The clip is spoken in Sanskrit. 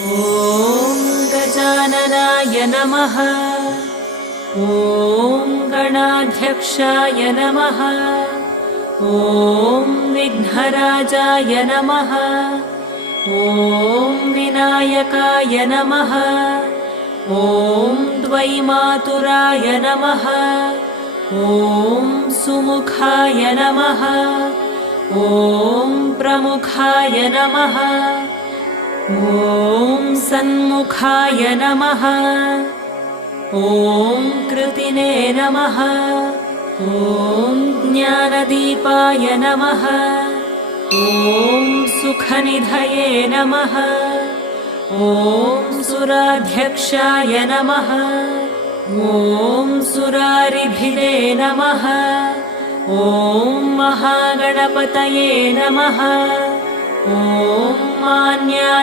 ॐ गजाननाय नमः। ॐ गणाध्यक्षाय नमः। ॐ विघ्नराजाय नमः। ॐ विनायकाय नमः। ॐ द्वैमातुराय नमः। ॐ सुमुखाय नमः। ॐ प्रमुखाय नमः। ॐ सन्मुखाय नमः। ॐ कृतिने नमः। ॐ ज्ञानदीपाय नमः। ॐ सुखनिधये नमः। ॐ सुराध्यक्षाय नमः। ॐ सुरारिभिदे नमः। ॐ महागणपतये नमः। ॐ मान्या